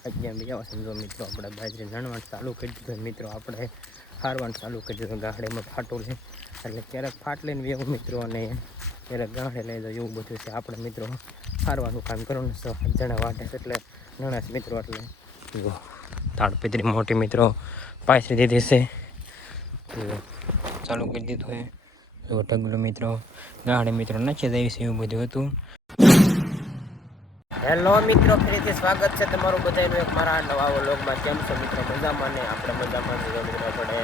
ભાગ્યા બીજા સમજો મિત્રો આપણે બાજરી નણવાનું ચાલુ કરી દીધું મિત્રો આપણે હારવાનું ચાલુ કરી દીધું ગાડીમાં ફાટું લે એટલે ક્યારેક ફાટ લઈને એવું મિત્રો અને ક્યારેક ગાંઠે લઈ જાય એવું બધું છે આપણે મિત્રો હારવાનું કામ કરવાનું 7 જણા વાટે છે એટલે નણાસ મિત્રો એટલે જો તાડપત્રી મોટી મિત્રો પાછળ દીધી છે ચાલુ કરી દીધું છે જો ઢગલો મિત્રો ગાડી મિત્રો નાખી દેવી છે એવું બધું હતું। હેલો મિત્રો, ફરીથી સ્વાગત છે તમારું બધાનું એક મારા નવા વ્લોગમાં। કેમ છો મિત્રો? મજામાં ને? આપણે મજામાં છીએ મિત્રો। આપણે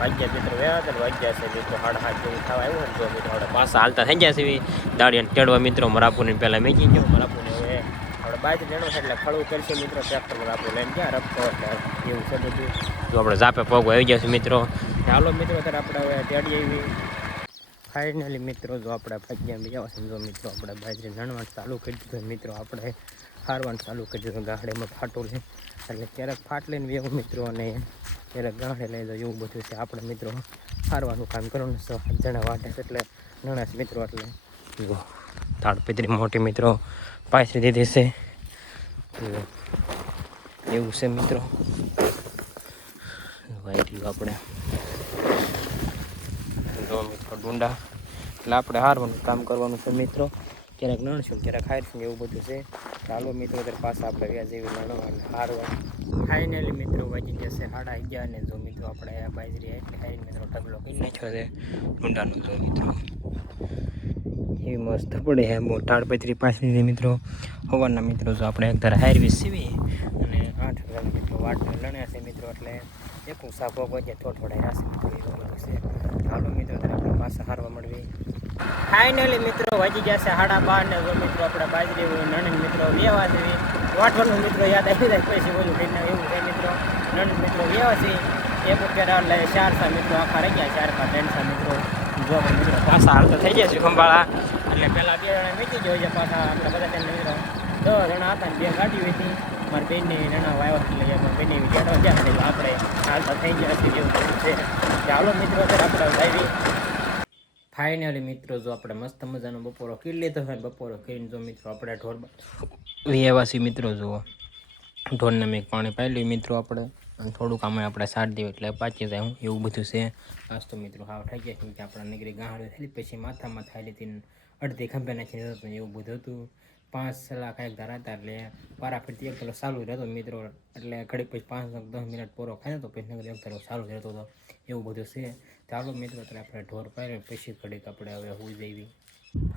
વાગ્યા મિત્રો વ્યા હતા વાગ્યા છે મિત્રો 7:30 જેવું થવા આવ્યું ને જો મિત્રો આપણે પાછા હાલતા થઈ ગયા છે દાડિયાને ટેડવા મિત્રો મરાપુને પહેલાં મેકી ગયો મરાપુને હવે આપણે બાજુ લેણું છે એટલે ખળવું કરશે મિત્રો ટ્રેક્ટર મરાપુ લઈને ગયા રખતો એટલે એવું છે બધું જો આપણે ઝાપે પગ આવી ગયા છે મિત્રો। ચાલો મિત્રો ત્યારે આપણે હવે ટેડી આવી ફાઇનલી મિત્રો જો આપણે ભાગ્યા બીજા સમજો મિત્રો આપણે બાજરી નણવાનું ચાલુ કરી દીધું મિત્રો આપણે હારવાનું ચાલુ કરી દીધું ગાડીમાં ફાટું લે એટલે ક્યારેક ફાટ લઈને એવું મિત્રો અને ક્યારેક ગાંઠે લઈ જાય એવું બધું છે આપણે મિત્રો હારવાનું કામ કરવાનું 7 જણા વાટે છે એટલે નણાસ મિત્રો એટલે જો તાડપત્રી મોટી મિત્રો પાછળ દીધી છે એવું છે મિત્રો વાઈટ આપણે જો મિત્રો ડુંડા એટલે આપણે હારવાનું કામ કરવાનું છે મિત્રો ક્યારેક નણશું ક્યારેક હારશું એવું બધું છે। ચાલો મિત્રો ત્યારે પાછા આપણે વ્યાજ એવી નણવાનું હારવાનું ફાઇનલી મિત્રો વાગી જશે 11:30 ને જો મિત્રો આપણે બાજરી એટલે હારીને મિત્રો ઢગલો કરી નાખ્યો છે ડુંડાનો જો મિત્રો એવી મસ્ત પડે છે બહુ તાડપત્રી પાછળ મિત્રો હવાના મિત્રો જો આપણે એક ધાર હારવી સીવી અને 8 મિત્રો વાટ લણ્યા છે મિત્રો એટલે એકું સાફો વજે થોડા રાસી મિત્રો એવું બધું છે। ચાલો મિત્રો ત્યારે આપણે પાછા હારવા મળવી ફાઇનલી મિત્રો વાગી જશે 12:30 ને જો મિત્રો આપણે બાજરી નણન મિત્રો વેવા છે વાટવાનું મિત્રો યાદ આવી જાય પછી બોલું કઈ એવું છે મિત્રો નણન મિત્રો વેવા છે એક રૂપિયા એટલે 400 મિત્રો આખા રહી ગયા 4-5 મિત્રો જો આપણે મિત્રો પાછા હાલતા થઈ ગયા છે ખંભાળા એટલે પહેલાં 2 જણા મેકી ગયો છે પાછા આપણે બધા તેને મિત્રો 10 જણા હતા ને 2 ગાડી હતી મારી બેનને નાના વાયવા એટલે બેને વિચારવા ગયા આપણે હાલતા થઈ ગયા છે એવું છે। ચાલો મિત્રો ત્યારે આપણે આવી ફાઇનલી મિત્રો જો આપણે મસ્ત મજાનો બપોરો કરી લીધો હોય બપોરો કરીને જો મિત્રો આપણે ઢોર વેવાસી મિત્રો જુઓ ઢોરને મેં પાણી પાઈ મિત્રો આપણે અને થોડુંક આમાં આપણે સાટ દઈએ એટલે પાછી જાય હું એવું બધું છે। આજ તો મિત્રો હાવ થઈ ગયા કેમ કે આપણા નગરી ગાંહડે થઈ પછી માથામાં થાય લીધી અડધી ખંભે નાખી જતું એવું બધું હતું 5 કલાક એક ધારા હતા એટલે વારાફરતી એક ધારો ચાલુ રહેતો મિત્રો એટલે ઘડી પછી 5-10 મિનિટ પૂરો ખાઈ તો પછી નગર એક ધારો ચાલુ રહેતો હતો એવું બધું છે। ચાલો મિત્રો ત્યારે આપણે ઢોર પાડીને પછી ઘડીક આપણે હવે હોઈ જઈએ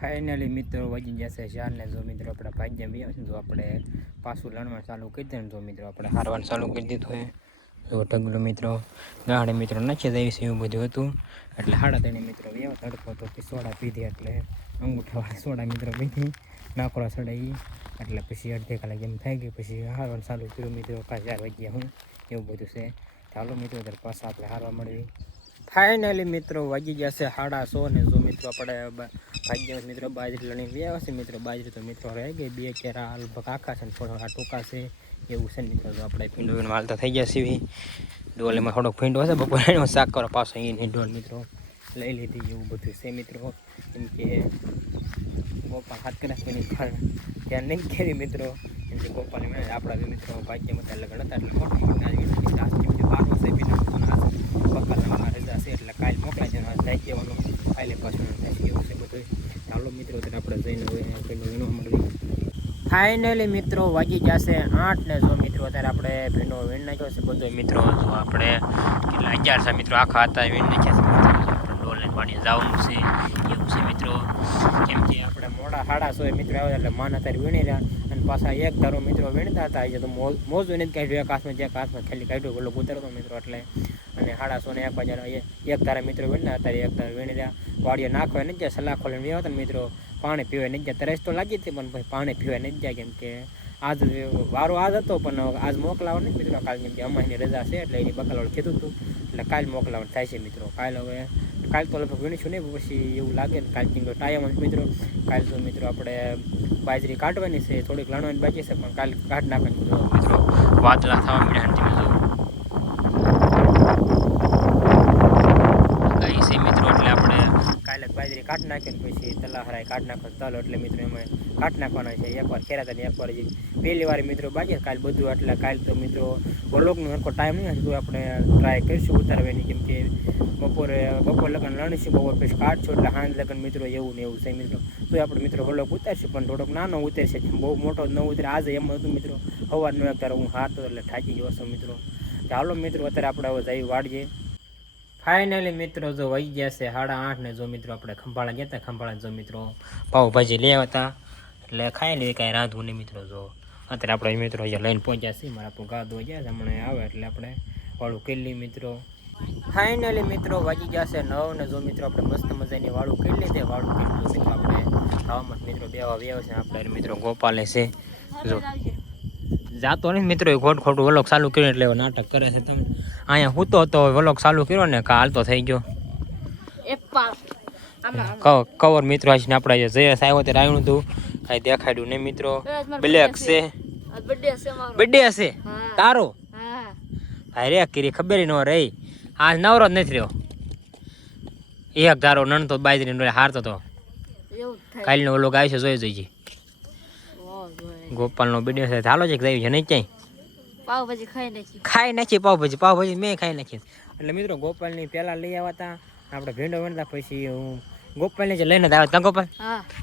ફાઇનલી મિત્રો વાગી જશે 4 ને જો મિત્રો આપણે ભાગ્યા બી જો આપણે પાછું લણવાનું ચાલુ કરી દઈએ જો મિત્રો આપણે હારવાનું ચાલુ કરી દીધું હોય જો ઢગલો મિત્રો ગાડી મિત્રો નાખી દેવી છે એવું બધું હતું એટલે 3:30 મિત્રો એવો તડકો હતો કે સોડા પીધી એટલે અંગૂઠાવાળી સોડા મિત્રો પીધી નાકોડા ચડાવી એટલે પછી અડધી કલાક એમ થઈ ગઈ પછી હારવાનું ચાલુ કર્યું મિત્રો 4 વાગ્યા હું એવું બધું છે। ચાલો મિત્રો ત્યારે પાછા આપણે હારવા મળવી ફાઇનલી મિત્રો વાગી જશે 1:30 ને જો મિત્રો આપણે ભાગ્યા મિત્રો બાજરી લણી વ્યા છે મિત્રો બાજરી તો મિત્રો રહી ગઈ 2 કેરા લગભગ આખા છે ને થોડા ટૂંકા છે એવું છે મિત્રો જો આપણે ભીંડો હાલતા થઈ ગયા છીએ ડોલેમાં થોડોક ભીંડો હશે બપોરે શાક કરો પાછો એને ડોલ મિત્રો લઈ લીધી એવું બધું છે મિત્રો કેમ કે ગોપાલ હાથ કરાવીને ધ્યાન નહીં કરી મિત્રો કેમ કે ગોપાલ આપણા મિત્રો ભાગ્યમાં ત્યાં લગ્ન હતા એટલે મોટા રજા છે એટલે કાલે મોકલાઈ જવાનું જાય કહેવાનું કાલે પાછું એવું છે બધું। ચાલો મિત્રો ત્યારે આપણે જઈને ભીંડો મળવી ફાઇનલી મિત્રો વાગી જશે 8 ને જો મિત્રો અત્યારે આપણે ભીંડો વીણ નાખ્યો છે બધો મિત્રો જો આપણે કેટલા 11 મિત્રો આખા હતા વીણ નાખ્યા છે આપણે ડોલને પાણી જવાનું છે એવું છે મિત્રો કેમ કે આપણે મોડા 6:30 મિત્રો આવ્યા એટલે માન અત્યારે વીણી રહ્યા અને પાછા એક ધારો મિત્રો વીણતા હતા આજે તો મોજું નથી કાઢ્યું એક હાથમાં જે હાથમાં ખાલી કાઢ્યું પેલો ઉતરતો મિત્રો એટલે અને 6:30 ને 1 વાગ્યા એક ધારા મિત્રો વીણ્યા અત્યારે એક ધારા વીણી રહ્યા વાડીએ નાખવા નથી જાય સલાહ ખોલીને વ્યવહાર હતા મિત્રો પાણી પીવા નથી જાય તરસ તો લાગી હતી પણ પછી પાણી પીવા નથી જાય કેમ કે આજ વારો આજ હતો પણ આજ મોકલાવા નથી મિત્રો કાલે કેમ કે અમારીની રજા છે એટલે એની બકાલાવાળું કીધું હતું એટલે કાલે મોકલાવાનું થાય છે મિત્રો કાલે હવે કાલે તો લગભગ વીણીશું નહીં પછી એવું લાગે ને કાલે તો ટાઈમ મિત્રો કાલે તો મિત્રો આપણે બાજરી કાઢવાની છે થોડીક લણવાની બાકી છે પણ કાલે કાઢ નાખવાની મિત્રો વાદળા થવા મળ્યા તમે જો કાલે બાજરી પછી કાઢ નાખ્યો ને પછી તલા હરાય કાઢ નાખો તલ એટલે મિત્રો એમાં કાઢ નાખવાના છે એકવાર ખેરાતા ને એકવાર જે પહેલી વાર મિત્રો બાકી કાલ બધું એટલે કાલ તો મિત્રો વ્લોગનો સરખો ટાઈમ નહીં હતું આપણે ટ્રાય કરીશું ઉતારવાની કેમ કે બપોર લગન લણીશું બપોર પછી કાઢશું એટલે હાંજ લગન મિત્રો એવું ને એવું છે મિત્રો તો આપણે મિત્રો વ્લોગ ઉતારશું પણ થોડોક નાનો ઉતારશે બહુ મોટો ન ઉતરે આજે એમ હતું મિત્રો સવારનો એક તારો હું હારતો એટલે થાકી ગયો છું મિત્રો ચાલો મિત્રો અત્યારે આપણે હવે જઈ વાળીએ ફાઇનલી મિત્રો જો વહી ગયા છે 8:30 ને જો મિત્રો આપણે ખંભાળા ગયા હતા ખંભાળા જો મિત્રો પાવભાજી લેવા હતા એટલે ખાઈ લઈએ કાંઈ રાંધવું નહીં મિત્રો જો અત્યારે આપણે મિત્રો અહીંયા લઈને પહોંચ્યા છીએ મારા આપણું ગા ધોઈ ગયા હમણાં આવે એટલે આપણે વાળું કરી લઈએ મિત્રો ફાઇનલી મિત્રો વાગી ગયા છે 9 ને જો મિત્રો આપણે મસ્ત મજાની વાળું કરી લીધે વાળું કરી લીધું મિત્રો આપણે ખાવામાં મિત્રો બેવા વ્યવ છે આપણે મિત્રો ગોપાલે છે જો જાતો નહીં મિત્રો એ ખોટું વ્લોગ ચાલુ કર્યો એટલે નાટક કરે છે તમે અહીંયા હું તો વ્લોગ ચાલુ કર્યો ને કાલ તો થઈ ગયો કવર મિત્રો આવીને આપણે જયેશ આવ્યો ત્યારે આવ્યું હતું કાંઈ દેખાડ્યું નહીં મિત્રો બ્લેક છે બર્થડે હશે તારો અરે કીરી ખબર ન રહી આજ નવરો જ નથી રહ્યો એક ધારો નણ તો બાજરી હારતો તો કાલનો વ્લોગ આવશે જોઈ જોઈજે ગોપાલનો બર્થડે છે ચાલો છે જાય છે નહીં ક્યાંય પાવભાજી ખાઈ નાખી પાવભાજી મેં ખાઈ નાખી એટલે મિત્રો ગોપાલની પહેલા લઈ આવ્યા હતા આપણે ભીંડો વણતા પછી હું ગોપાલને જે લઈને જ આવ્યા હતા ગોપાલ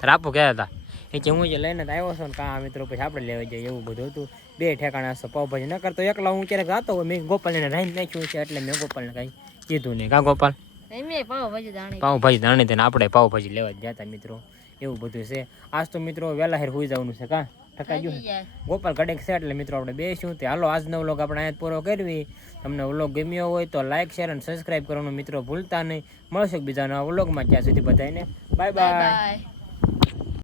રાપુ કહેતા હતા એ કે હું જે લઈને જ આવ્યો છું ને કા મિત્રો પછી આપણે લેવા જઈએ એવું બધું હતું બે ઠેકાણા હશે પાવભાજી ન કરતો એકલા હું ક્યારેક જાતો હોય મેં ગોપાલને રાઈ નાખ્યું છે એટલે મેં ગોપાલને કાંઈ કીધું નહીં કા ગોપાલ પાવભાજી દાણી તેને આપણે પાવભાજી લેવા જ ગયા હતા મિત્રો એવું બધું છે આજ તો મિત્રો વહેલા હેર હોઈ જવાનું છે કા ટકાઈ ગયું ગોપાલ કડેક છે એટલે મિત્રો આપણે બેસીશું તે હાલો આજનો વ્લોગ આપણે અહીંયા પૂરો કરવી તમને વ્લોગ ગમ્યો હોય તો લાઈક શેર અને સબસ્ક્રાઈબ કરવાનું મિત્રો ભૂલતા નહીં મળશે બીજા નવા વ્લોગમાં ત્યાં સુધી બધાને બાય બાય.